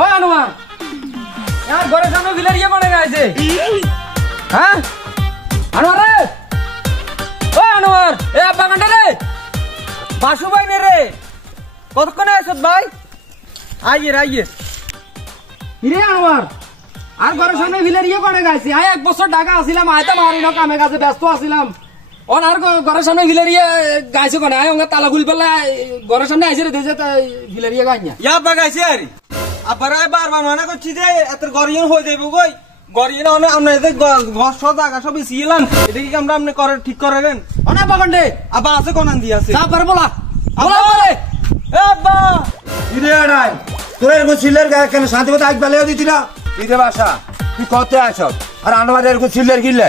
ও আনোয়ার यार ঘরের সামনে ভিলেরিয়া পড়ে গেছে হ্যাঁ আনোয়ার রে ও আনোয়ার এ আব্বা কান্ডা রে বাসু ভাই নে রে কতক্ষণে আইছত ভাই আইয়ে ইরে আনোয়ার আর ঘরের সামনে ভিলেরিয়া পড়ে গেছে আয় এক বছর ঢাকা আসিলাম আয়তা মারি না কামে কাজে ব্যস্ত আসিলাম ওন আর ঘরের সামনে ভিলেরিয়া গাইছে কোন আয় ওঙ্গা তালা খুল পেলা ঘরের সামনে আইছে রে দেজে ভিলেরিয়া গাইয়া ইয়া আব্বা গাইছে আরে আবার বারবার মানা করছি যে এত গরিয়ন হয়ে যাইব কই গরিয়ন আমরা এদের ঘর সব জায়গা সব ছিলাম এটা কি আমরা আপনি করে ঠিক করাবেন অনা বাগন্ডে আব্বা আছে কোন আন্দি আছে তারপর বলা বলে এ আব্বা ইরে নাই তোর এরকম সিলের গায়ে কেন শান্তি মতো আগ বেলেও দিতি না ইরে বাসা তুই কত আছ আর আনোয়ার এরকম সিলের কিনলে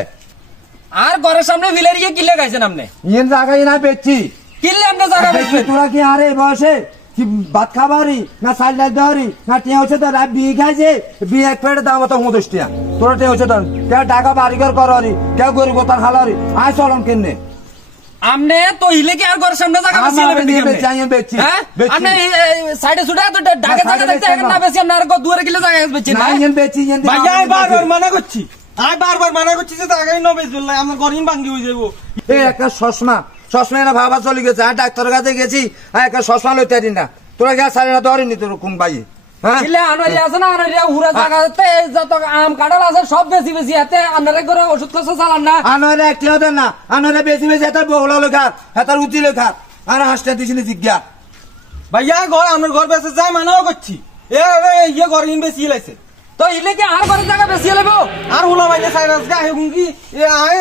আর ঘরের সামনে ভিলেরিয়া কিলে গাইছেন আপনি ইয়েন জায়গায় না পেয়েছি কিলে আপনি জায়গা বেচছি তোরা কি আরে বসে কি ভাত খাবারি না চাল ডাল দেওয়ারি না টিয়া হচ্ছে তোর বিয়ে খাইছে বিয়ে এক প্লেটের দাম তো 29 টাকা তোরা টিয়া হচ্ছে তোর কে টাকা বাড়িঘর করি কে গরিব তার হালারি আয় চলন কিনে আমনে তো ইলে কি আর ঘরের সামনে জায়গা বেচি হ্যাঁ আপনি সাইডে সুডা তো ঢাকা জায়গা দেখতে এখন না বেশি আপনি আর দুয়ারে কিলে জায়গা বেচি না ইয়েন বেচি ইয়েন ভাইয়া বারবার মানা করছি যে জায়গায় ন বেচবেন না আমার গরিন ভাঙ্গি হয়ে যাবো এই একটা চশমা না ভাবা চলে গেছে আর ডাক্তারের কাছে গেছি আর একটা চশমা লইতে দিন না তোরা গ্যাস সারি না ধরেনি তোর কোন ভাই হ্যাঁ কিলে আনোয়ার আছে না আনোয়ার হুরা জায়গাতে যত আম কাঁঠাল আছে সব বেশি এতে আপনারা করে ওষুধ খরচ চালান না আনোয়ারে একটিও দেন না আনোয়ারে বেশি এটার বহুলা লেখা এটার উতি লেখা আর হাসটা দিছিনি জিজ্ঞা ভাইয়া ঘর আমার ঘর বেচে যায় মানাও করছি ইয়ে গরিন বেশি লাইছে তো ইলে কি আর ঘরের জায়গা বেশি লেবো আর হুলা ভাইয়া সাইরাস গা হেগুন কি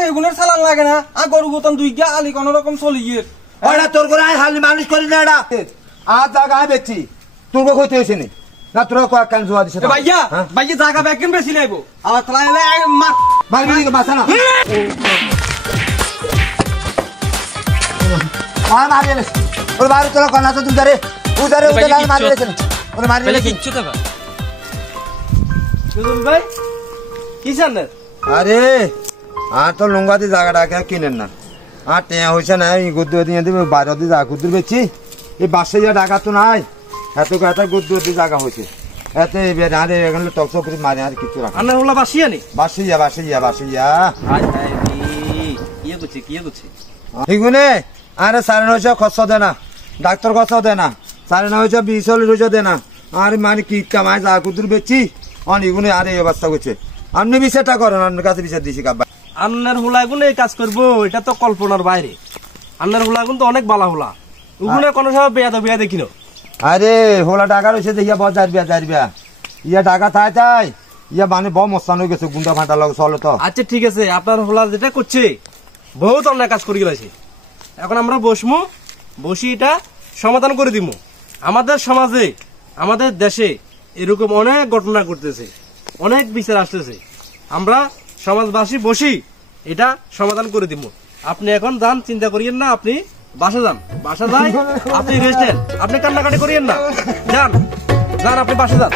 এগুনের চালান লাগে না আর গরু গোতন দুই গা আলি কোন রকম চলি গিয়ে ওটা তোর করে হালি মানুষ করি না এটা আর জায়গায় বেচছি তোর কইতে হয়েছে নি না তোরা কয়েক কান জোয়া দিছে ভাইয়া জায়গা ব্যাগেন বেশি লাইবো আর তাহলে মার মারবি কি বাসা না আর মারিয়ে রে ওর বাড়ি তোরা কোনা তো তুই উদারে মারিয়ে রে ওর মারিয়ে রে কিচ্ছু দেবা সুজন ভাই কি জানেন আরে আর তো লঙ্গাতে জায়গাটা কিনেন না আর টেয়া হয়েছে না গুদ্দু দিয়ে দিবে বাইরে দিয়ে জায়গা গুদ্দুর বেচছি এই বাসে যা টাকা তো নাই এত গুদ্দু দিয়ে জায়গা হয়েছে এতে আরে এখানে টকস করে মারে আর কিছু রাখা আপনার হলো বাসিয়া নি বাসিয়া হাই হাই কি করছে ঠিকুনে আরে 9.5 খরচ দে না ডাক্তার খরচ দে না 9.5 20 দে না আর মানে কি কামাই জায়গা গুদ্দুর বেচছি অনেকগুলো আর এই অবস্থা করছে আপনি বিচারটা করেন আপনার কাছে বিচার দিছি কাব্বা আপনার হুলাগুন এই কাজ করবো এটা তো কল্পনার বাইরে আপনার হুলাগুন তো অনেক বালা হুলা ওগুলো কোনো সময় বিয়া দেখিনো আরে হোলা টাকা রয়েছে দেখিয়া বস যাইবিয়া ইয়া টাকা তাই ইয়া মানে বড় মস্তান হয়ে গেছে গুন্ডা ফাটা লাগে চলো তো আচ্ছা ঠিক আছে আপনার হোলা যেটা করছে বহুত অন্যায় কাজ করে গেছে এখন আমরা বসি এটা সমাধান করে দিব আমাদের সমাজে আমাদের দেশে এরকম অনেক ঘটনা ঘটতেছে অনেক বিচার আসতেছে আমরা সমাজবাসী বসি এটা সমাধান করে দিব আপনি এখন যান চিন্তা করিয়েন না আপনি বাসা যান আপনি রেস্ট নেন আপনি কান্নাকাটি করিয়েন না যান আপনি বাসা যান